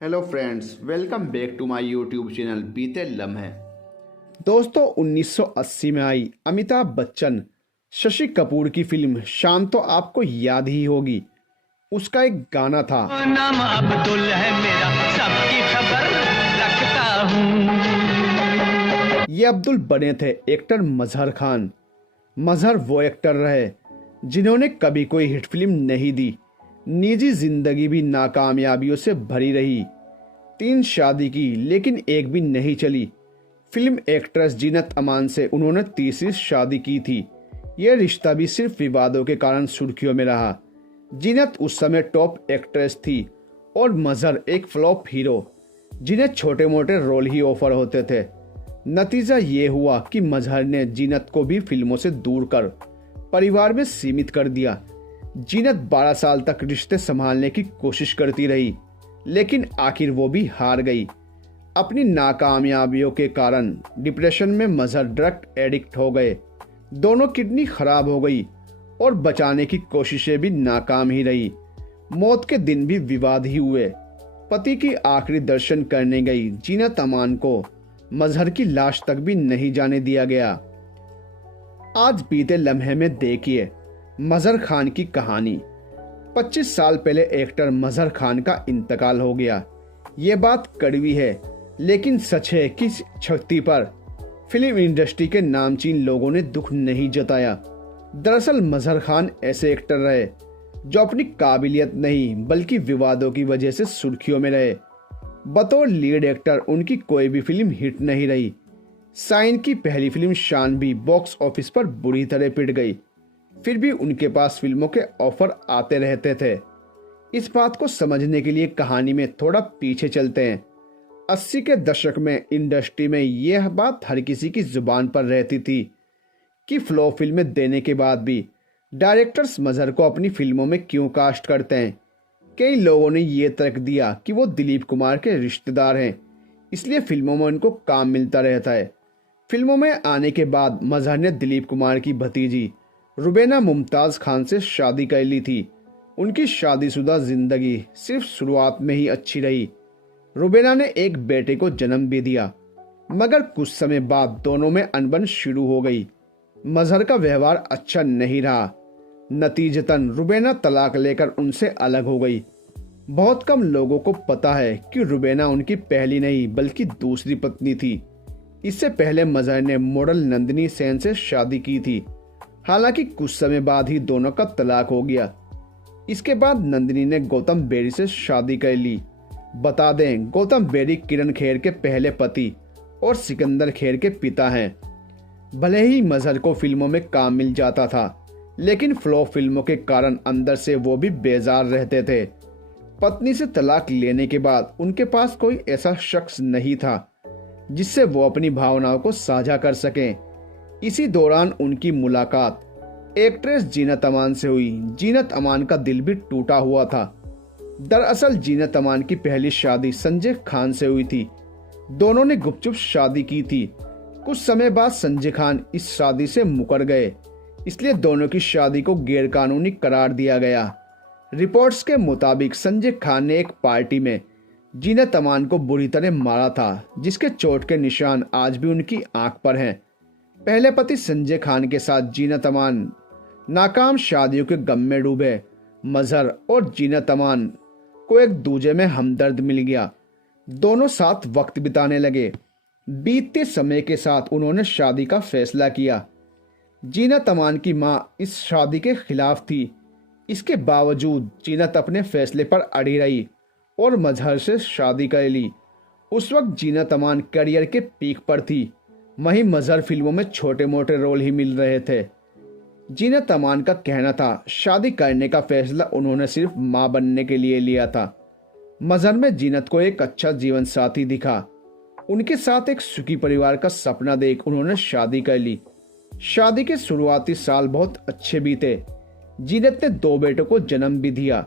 Hello friends, welcome back to my YouTube channel Beete Lamhe. दोस्तों 1980 में आई अमिताभ बच्चन शशि कपूर की फिल्म शान तो आपको याद ही होगी। उसका एक गाना था। नाम अब्दुल है मेरा, सबकी खबर रखता हूँ। ये अब्दुल बने थे एक्टर मजहर खान। मजहर वो एक्टर रहे जिन्होंने कभी कोई हिट फिल्म नहीं दी। निजी जिंदगी भी नाकामयाबियों से भरी रही। 3 शादी की लेकिन एक भी नहीं चली। फिल्म एक्ट्रेस जीनत अमान से उन्होंने तीसरी शादी की थी। यह रिश्ता भी सिर्फ विवादों के कारण सुर्खियों में रहा। जीनत उस समय टॉप एक्ट्रेस थी और मजहर एक फ्लॉप हीरो जिन्हें छोटे मोटे रोल ही ऑफर होते थे। नतीजा ये हुआ कि मजहर ने जीनत को भी फिल्मों से दूर कर परिवार में सीमित कर दिया। जीनत 12 साल तक रिश्ते संभालने की कोशिश करती रही, लेकिन आखिर वो भी हार गई। अपनी नाकामयाबियों के कारण डिप्रेशन में मजहर ड्रग एडिक्ट हो गए। दोनों किडनी खराब हो गई और बचाने की कोशिशें भी नाकाम ही रही। मौत के दिन भी विवाद ही हुए। पति की आखिरी दर्शन करने गई जीनत अमान को मजहर की लाश तक भी नहीं जाने दिया गया। आज बीते लम्हे में देखिए मजहर खान की कहानी। 25 साल पहले एक्टर मजहर खान का इंतकाल हो गया। ये बात कड़वी है लेकिन सच है कि छठी पर फिल्म इंडस्ट्री के नामचीन लोगों ने दुख नहीं जताया। दरअसल मजहर खान ऐसे एक्टर रहे जो अपनी काबिलियत नहीं बल्कि विवादों की वजह से सुर्खियों में रहे। बतौर लीड एक्टर उनकी कोई भी फिल्म हिट नहीं रही। साइन की पहली फिल्म शान भी बॉक्स ऑफिस पर बुरी तरह पिट गई। फिर भी उनके पास फिल्मों के ऑफर आते रहते थे। इस बात को समझने के लिए कहानी में थोड़ा पीछे चलते हैं। 80 के दशक में इंडस्ट्री में यह बात हर किसी की जुबान पर रहती थी कि फ्लॉप फिल्में देने के बाद भी डायरेक्टर्स मजहर को अपनी फिल्मों में क्यों कास्ट करते हैं। कई लोगों ने यह तर्क दिया कि वो दिलीप कुमार के रिश्तेदार हैं, इसलिए फिल्मों में उनको काम मिलता रहता है। फिल्मों में आने के बाद मजहर ने दिलीप कुमार की भतीजी रुबीना मुमताज खान से शादी कर ली थी। उनकी शादीशुदा जिंदगी सिर्फ शुरुआत में ही अच्छी रही। रुबीना ने एक बेटे को जन्म भी दिया, मगर कुछ समय बाद दोनों में अनबन शुरू हो गई। मजहर का व्यवहार अच्छा नहीं रहा। नतीजतन रुबीना तलाक लेकर उनसे अलग हो गई। बहुत कम लोगों को पता है कि रुबीना उनकी पहली नहीं बल्कि दूसरी पत्नी थी। इससे पहले मजहर ने मॉडल नंदिनी सेन से शादी की थी। हालांकि कुछ समय बाद ही दोनों का तलाक हो गया। इसके बाद नंदिनी ने गौतम बेरी से शादी कर ली। बता दें, गौतम बेरी किरण खेर के पहले पति और सिकंदर खेर के पिता हैं। भले ही मजहर को फिल्मों में काम मिल जाता था, लेकिन फ्लॉप फिल्मों के कारण अंदर से वो भी बेजार रहते थे। पत्नी से तलाक लेने के बाद उनके पास कोई ऐसा शख्स नहीं था जिससे वो अपनी भावनाओं को साझा कर सकें। इसी दौरान उनकी मुलाकात एक्ट्रेस जीनत अमान से हुई। जीनत अमान का दिल भी टूटा हुआ था। दरअसल जीनत अमान की पहली शादी संजय खान से हुई थी। दोनों ने गुपचुप शादी की थी। कुछ समय बाद संजय खान इस शादी से मुकर गए, इसलिए दोनों की शादी को गैरकानूनी करार दिया गया। रिपोर्ट्स के मुताबिक संजय खान ने एक पार्टी में जीनत अमान को बुरी तरह मारा था, जिसके चोट के निशान आज भी उनकी आंख पर हैं। पहले पति संजय खान के साथ जीनत अमान नाकाम शादियों के गम में डूबे। मजहर और जीनत अमान को एक दूजे में हमदर्द मिल गया। दोनों साथ वक्त बिताने लगे। बीतते समय के साथ उन्होंने शादी का फैसला किया। जीनत अमान की मां इस शादी के खिलाफ थी। इसके बावजूद जीनत अपने फैसले पर अड़ी रही और मजहर से शादी कर ली। उस वक्त जीनत अमान करियर के पीक पर थी। वहीं मजहर फिल्मों में छोटे मोटे रोल ही मिल रहे थे। जीनत अमान का कहना था शादी करने का फैसला उन्होंने सिर्फ मां बनने के लिए लिया था। मजहर में जीनत को एक अच्छा जीवन साथी दिखा। उनके साथ एक सुखी परिवार का सपना देख उन्होंने शादी कर ली। शादी के शुरुआती साल बहुत अच्छे बीते। जीनत ने 2 बेटों को जन्म भी दिया।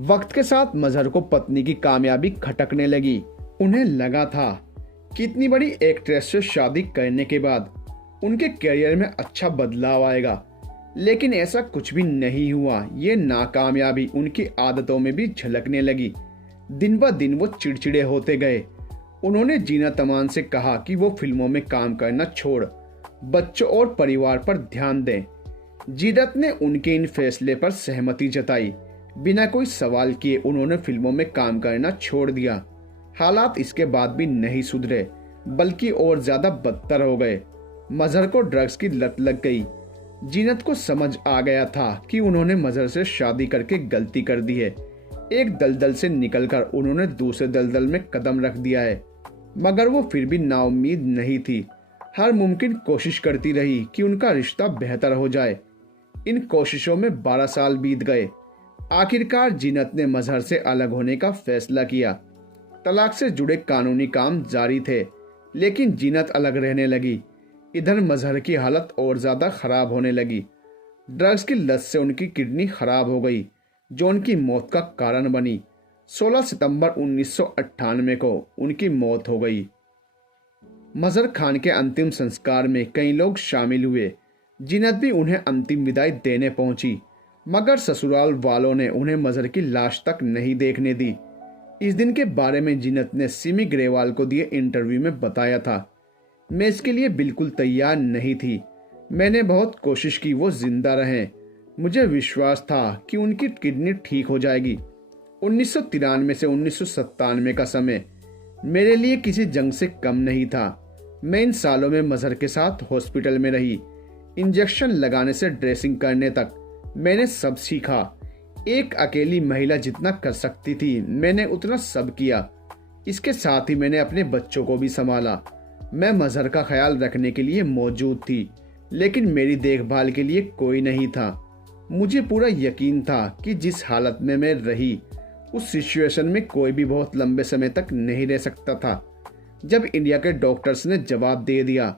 वक्त के साथ मजहर को पत्नी की कामयाबी खटकने लगी। उन्हें लगा था कि इतनी बड़ी एक्ट्रेस से शादी करने के बाद उनके करियर में अच्छा बदलाव आएगा, लेकिन ऐसा कुछ भी नहीं हुआ। ये नाकामयाबी उनकी आदतों में भी झलकने लगी। दिन ब दिन वो चिड़चिड़े होते गए। उन्होंने जीनत अमान से कहा कि वो फिल्मों में काम करना छोड़ बच्चों और परिवार पर ध्यान दें। जीनत ने उनके इन फैसले पर सहमति जताई। बिना कोई सवाल किए उन्होंने फिल्मों में काम करना छोड़ दिया। हालात इसके बाद भी नहीं सुधरे, बल्कि और ज्यादा बदतर हो गए। मजहर को ड्रग्स की लत लग गई। जीनत को समझ आ गया था कि उन्होंने मजहर से शादी करके गलती कर दी है। एक दलदल से निकलकर उन्होंने दूसरे दलदल में कदम रख दिया है, मगर वो फिर भी नाउम्मीद नहीं थी। हर मुमकिन कोशिश करती रही कि उनका रिश्ता बेहतर हो जाए। इन कोशिशों में 12 साल बीत गए। आखिरकार जीनत ने मजहर से अलग होने का फैसला किया। तलाक से जुड़े कानूनी काम जारी थे, लेकिन जीनत अलग रहने लगी। इधर मजहर की हालत और ज्यादा खराब होने लगी। ड्रग्स की लत से उनकी किडनी खराब हो गई, जो उनकी मौत का कारण बनी। 16 सितंबर 1998 को उनकी मौत हो गई। मजहर खान के अंतिम संस्कार में कई लोग शामिल हुए। जीनत भी उन्हें अंतिम विदाई देने पहुंची, मगर ससुराल वालों ने उन्हें मजहर की लाश तक नहीं देखने दी। इस दिन के बारे में जीनत ने सिमी ग्रेवाल को दिए इंटरव्यू में बताया था, मैं इसके लिए बिल्कुल तैयार नहीं थी। मैंने बहुत कोशिश की वो जिंदा रहें। मुझे विश्वास था कि उनकी किडनी ठीक हो जाएगी। 1993 से 1997 का समय मेरे लिए किसी जंग से कम नहीं था। मैं इन सालों में मजहर के साथ हॉस्पिटल में रही। इंजेक्शन लगाने से ड्रेसिंग करने तक मैंने सब सीखा। एक अकेली महिला जितना कर सकती थी, मैंने उतना सब किया। इसके साथ ही मैंने अपने बच्चों को भी संभाला। मैं मजहर का ख्याल रखने के लिए मौजूद थी, लेकिन मेरी देखभाल के लिए कोई नहीं था। मुझे पूरा यकीन था कि जिस हालत में मैं रही, उस सिचुएशन में कोई भी बहुत लंबे समय तक नहीं रह सकता था। जब इंडिया के डॉक्टर्स ने जवाब दे दिया,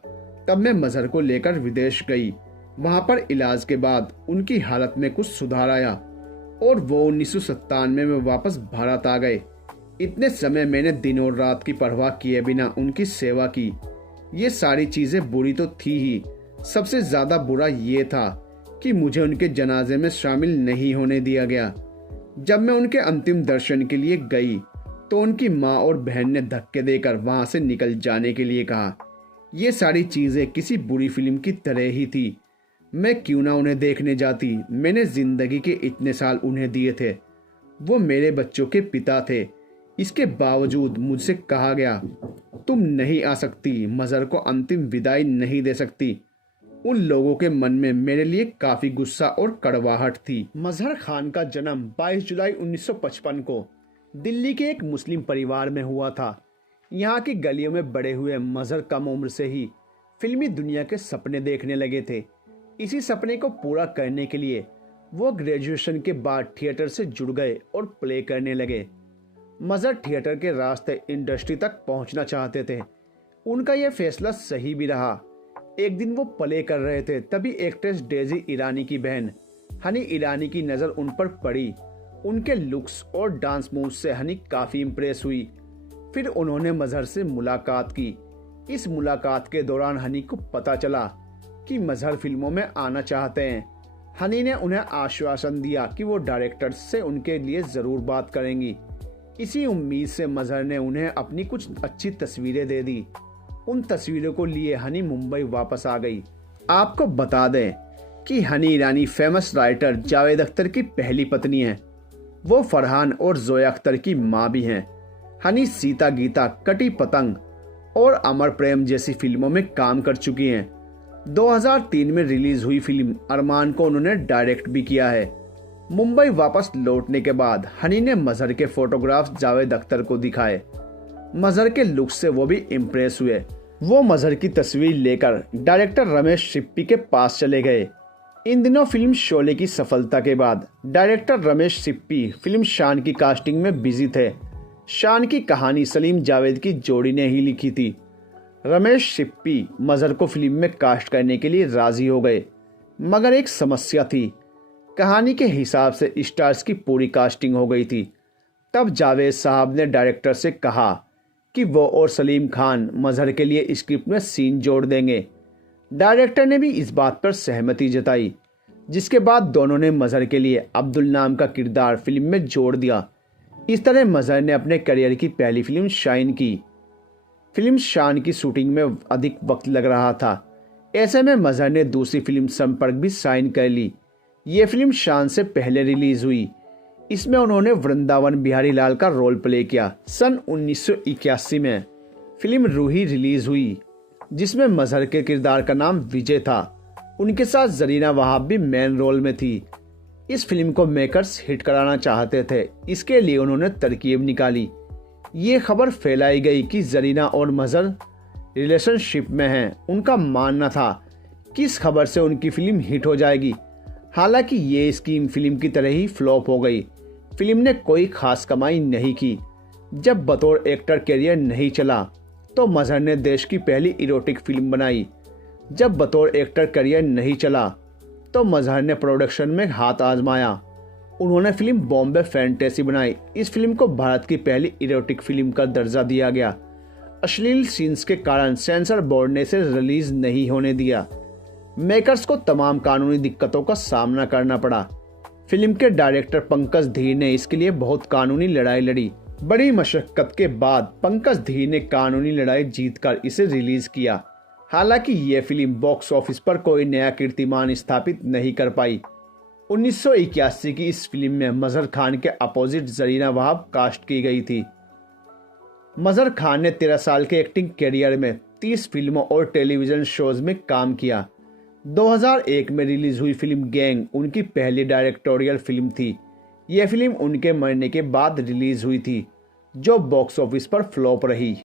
तब मैं मजहर को लेकर विदेश गई। वहां पर इलाज के बाद उनकी हालत में कुछ सुधार आया और वो 1997 में वापस भारत आ गए। इतने समय मैंने दिन और रात की परवाह किए बिना उनकी सेवा की। ये सारी चीजें बुरी तो थी ही, सबसे ज्यादा बुरा ये था कि मुझे उनके जनाजे में शामिल नहीं होने दिया गया। जब मैं उनके अंतिम दर्शन के लिए गई तो उनकी माँ और बहन ने धक्के देकर वहां से निकल जाने के लिए कहा। ये सारी चीजें किसी बुरी फिल्म की तरह ही थी। मैं क्यों ना उन्हें देखने जाती। मैंने जिंदगी के इतने साल उन्हें दिए थे। वो मेरे बच्चों के पिता थे। इसके बावजूद मुझसे कहा गया, तुम नहीं आ सकती, मजहर को अंतिम विदाई नहीं दे सकती। उन लोगों के मन में मेरे लिए काफी गुस्सा और कड़वाहट थी। मजहर खान का जन्म 22 जुलाई 1955 को दिल्ली के एक मुस्लिम परिवार में हुआ था। यहाँ की गलियों में बड़े हुए मजहर कम उम्र से ही फिल्मी दुनिया के सपने देखने लगे थे। इसी सपने को पूरा करने के लिए वो ग्रेजुएशन के बाद थिएटर से जुड़ गए और प्ले करने लगे। मजहर थिएटर के रास्ते इंडस्ट्री तक पहुंचना चाहते थे। उनका यह फैसला सही भी रहा। एक दिन वो प्ले कर रहे थे, तभी एक्ट्रेस डेजी ईरानी की बहन हनी ईरानी की नज़र उन पर पड़ी। उनके लुक्स और डांस मूव्स से हनी काफ़ी इम्प्रेस हुई। फिर उन्होंने मजहर से मुलाकात की। इस मुलाकात के दौरान हनी को पता चला कि मजहर फिल्मों में आना चाहते हैं। हनी ने उन्हें आश्वासन दिया कि वो डायरेक्टर्स से उनके लिए ज़रूर बात करेंगी। इसी उम्मीद से मजहर ने उन्हें अपनी कुछ अच्छी तस्वीरें दे दी। उन तस्वीरों को लिए हनी मुंबई वापस आ गई। आपको बता दें कि हनी ईरानी फेमस राइटर जावेद अख्तर की पहली पत्नी हैं। वो फरहान और जोया अख्तर की माँ भी हैं। हनी सीता गीता, कटी पतंग और अमर प्रेम जैसी फिल्मों में काम कर चुकी हैं। 2003 में रिलीज हुई फिल्म अरमान को उन्होंने डायरेक्ट भी किया है। मुंबई वापस लौटने के बाद हनी ने मजहर के फोटोग्राफ्स जावेद अख्तर को दिखाए। मजहर के लुक से वो भी इम्प्रेस हुए। वो मजहर की तस्वीर लेकर डायरेक्टर रमेश सिप्पी के पास चले गए। इन दिनों फिल्म शोले की सफलता के बाद डायरेक्टर रमेश सिप्पी फिल्म शान की कास्टिंग में बिजी थे। शान की कहानी सलीम जावेद की जोड़ी ने ही लिखी थी। रमेश सिप्पी मजहर को फिल्म में कास्ट करने के लिए राजी हो गए, मगर एक समस्या थी। कहानी के हिसाब से स्टार्स की पूरी कास्टिंग हो गई थी। तब जावेद साहब ने डायरेक्टर से कहा कि वो और सलीम खान मजहर के लिए स्क्रिप्ट में सीन जोड़ देंगे। डायरेक्टर ने भी इस बात पर सहमति जताई, जिसके बाद दोनों ने मजहर के लिए अब्दुल नाम का किरदार फिल्म में जोड़ दिया। इस तरह मजहर ने अपने करियर की पहली फिल्म शाइन की। फिल्म शान की शूटिंग में अधिक वक्त लग रहा था। ऐसे में मजहर ने दूसरी फिल्म संपर्क भी साइन कर ली। ये फिल्म शान से पहले रिलीज हुई। इसमें उन्होंने वृंदावन बिहारी लाल का रोल प्ले किया। सन 1981 में फिल्म रूही रिलीज हुई, जिसमें मजहर के किरदार का नाम विजय था। उनके साथ जरीना वहाब भी मेन रोल में थी। इस फिल्म को मेकर्स हिट कराना चाहते थे, इसके लिए उन्होंने तरकीब निकाली। ये खबर फैलाई गई कि जरीना और मजहर रिलेशनशिप में हैं। उनका मानना था कि इस खबर से उनकी फिल्म हिट हो जाएगी। हालांकि ये स्कीम फिल्म की तरह ही फ्लॉप हो गई। फिल्म ने कोई खास कमाई नहीं की। जब बतौर एक्टर करियर नहीं चला तो मजहर ने देश की पहली इरोटिक फिल्म बनाई। जब बतौर एक्टर करियर नहीं चला तो मजहर ने प्रोडक्शन में हाथ आजमाया। उन्होंने फिल्म बॉम्बे फैंटेसी बनाई। इस फिल्म को भारत की पहली इरोटिक फिल्म का दर्जा दिया गया। अश्लील सीन्स के कारण सेंसर बोर्ड ने इसे रिलीज नहीं होने दिया। मेकर्स को तमाम कानूनी दिक्कतों का सामना करना पड़ा। फिल्म के डायरेक्टर पंकज धीर ने इसके लिए बहुत कानूनी लड़ाई लड़ी। बड़ी मशक्कत के बाद पंकज धीर ने कानूनी लड़ाई जीतकर इसे रिलीज किया। हालांकि यह फिल्म बॉक्स ऑफिस पर कोई नया कीर्तिमान स्थापित नहीं कर पाई। 1981 की इस फिल्म में मजहर खान के अपोजिट जरीना वहाब कास्ट की गई थी। मजहर खान ने 13 साल के एक्टिंग करियर में 30 फिल्मों और टेलीविजन शोज में काम किया। 2001 में रिलीज हुई फिल्म गैंग उनकी पहली डायरेक्टोरियल फिल्म थी। यह फिल्म उनके मरने के बाद रिलीज हुई थी, जो बॉक्स ऑफिस पर फ्लॉप रही।